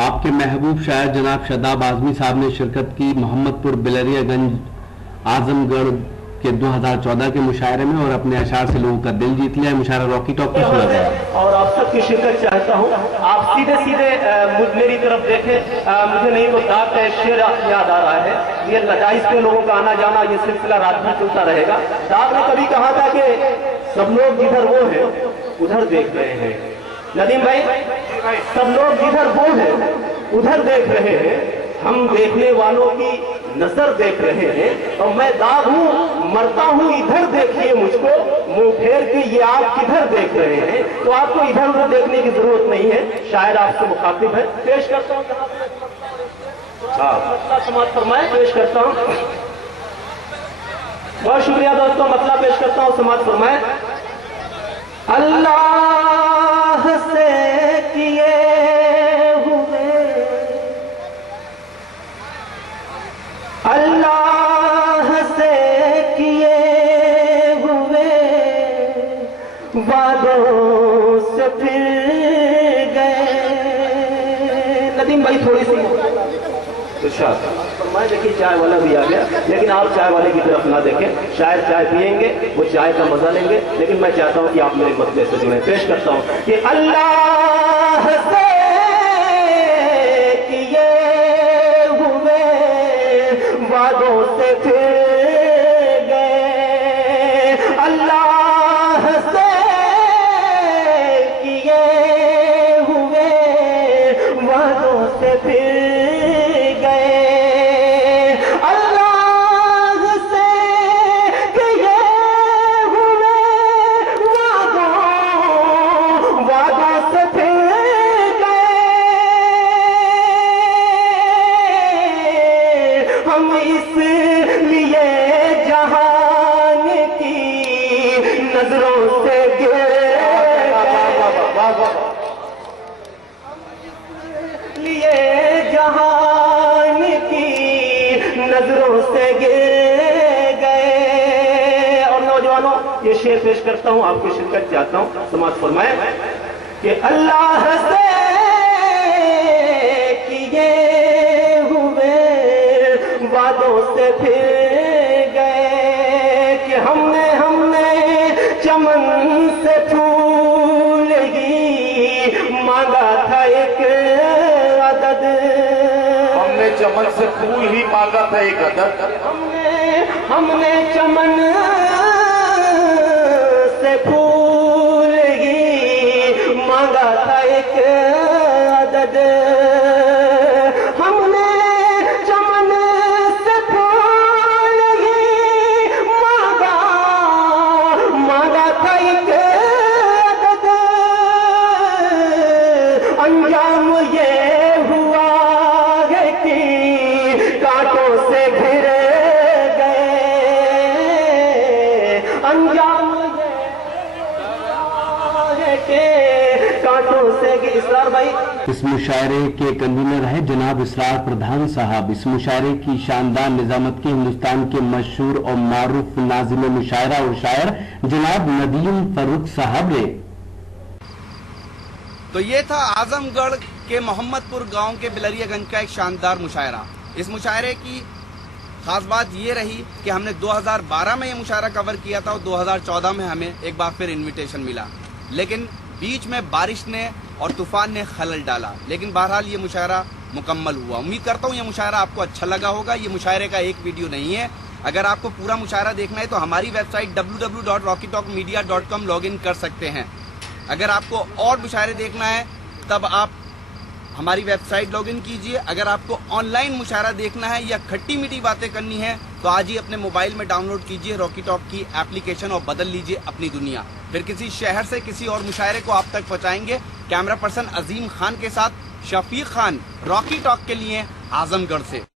آپ کے محبوب شاعر جناب شاداب اعظمی صاحب نے شرکت کی محمدپور بلریا گنج اعظم گڑھ کے 2014 کے مشاعرے میں اور اپنے اشعار سے لوگوں کا دل جیت لیا ہے. مشاعرہ راکی ٹاک پر سنا گیا اور آپ سب کی شرکت چاہتا ہوں. آپ سیدھے میری طرف دیکھیں. مجھے نہیں تو داغ کا ایک شعر یاد آ رہا ہے. یہ لجائز کے لوگوں کا آنا جانا یہ سلسلہ رات بھی چلتا رہے گا. داغ نے کبھی کہا تھا کہ سب لوگ جدھر وہ ہیں ادھر دیکھ رہے ہیں. ندیم بھائی سب لوگ جدھر وہ ہیں ادھر دیکھ رہے ہیں, ہم دیکھنے والوں کی نظر دیکھ رہے ہیں. اور میں داغ ہوں مرتا ہوں ادھر دیکھیے مجھ کو, منہ پھیر کے یہ آپ کدھر دیکھ رہے ہیں. تو آپ کو ادھر ادھر دیکھنے کی ضرورت نہیں ہے. شاعر آپ سے مخاطب ہے. پیش کرتا ہوں سماعت فرمائے. پیش کرتا ہوں. بہت شکریہ دوستوں. مسئلہ پیش کرتا ہوں سماعت فرمائے. اللہ سے کیے اللہ سے کیے ہوئے وعدوں سے پھر گئے. ندیم بھائی تھوڑی سی میں دیکھیے چائے والا بھی آ گیا, لیکن آپ چائے والے کی طرف نہ دیکھیں. شاعر چائے پیئیں گے, وہ چائے کا مزہ لیں گے, لیکن میں چاہتا ہوں کہ آپ میرے مسئلے سے جڑیں. پیش کرتا ہوں کہ اللہ سے کیے وعدوں سے پھر گئے. اللہ سے کیے ہوئے وعدوں سے پھر گئے. اللہ سے کیے ہوئے وعدوں سے پھر ہم اس لیے جہان کی نظروں سے گرے, لیے جہان کی نظروں سے گر گئے. اور نوجوانوں یہ شعر پیش کرتا ہوں, آپ کی شرکت چاہتا ہوں. سماعت فرمائیں کہ اللہ سے کیے وعدوں سے پھر گئے کہ ہم نے چمن سے پھول ہی مانگا تھا ایک عدد. ہم نے چمن سے پھول ہی مانگا تھا ایک عدد. ہم نے چمن سے پھول ہی مانگا تھا ایک عدد. ہم نے انجام یہ ہوا ہے کہ کانٹوں سے گھر گئے. انجام یہ ہوا ہے کہ کانٹوں سے گر. اسرار بھائی اس مشاعرے کے کنوینر ہے جناب اسرار پردھان صاحب. اس مشاعرے کی شاندار نظامت کی ہندوستان کے مشہور اور معروف ناظم مشاعرہ اور شاعر جناب ندیم فاروق صاحب نے. تو یہ تھا اعظم گڑھ کے محمد پور گاؤں کے بلریا گنج کا ایک شاندار مشاعرہ. اس مشاعرے کی خاص بات یہ رہی کہ ہم نے 2012 میں یہ مشاعرہ کور کیا تھا اور 2014 میں ہمیں ایک بار پھر انویٹیشن ملا, لیکن بیچ میں بارش نے اور طوفان نے خلل ڈالا. لیکن بہرحال یہ مشاعرہ مکمل ہوا. امید کرتا ہوں یہ مشاعرہ آپ کو اچھا لگا ہوگا. یہ مشاعرے کا ایک ویڈیو نہیں ہے. اگر آپ کو پورا مشاعرہ دیکھنا ہے تو ہماری web site www.rockytalkmedia.com log in کر سکتے ہیں. اگر آپ کو اور مشاعرے دیکھنا ہے تب آپ ہماری ویب سائٹ لاگ ان کیجئے. اگر آپ کو آن لائن مشاعرہ دیکھنا ہے یا کھٹی میٹھی باتیں کرنی ہے تو آج ہی اپنے موبائل میں ڈاؤن لوڈ کیجئے راکی ٹاک کی اپلیکیشن اور بدل لیجئے اپنی دنیا. پھر کسی شہر سے کسی اور مشاعرے کو آپ تک پہنچائیں گے. کیمرہ پرسن عظیم خان کے ساتھ شفیق خان, راکی ٹاک کے لیے اعظم گڑھ سے.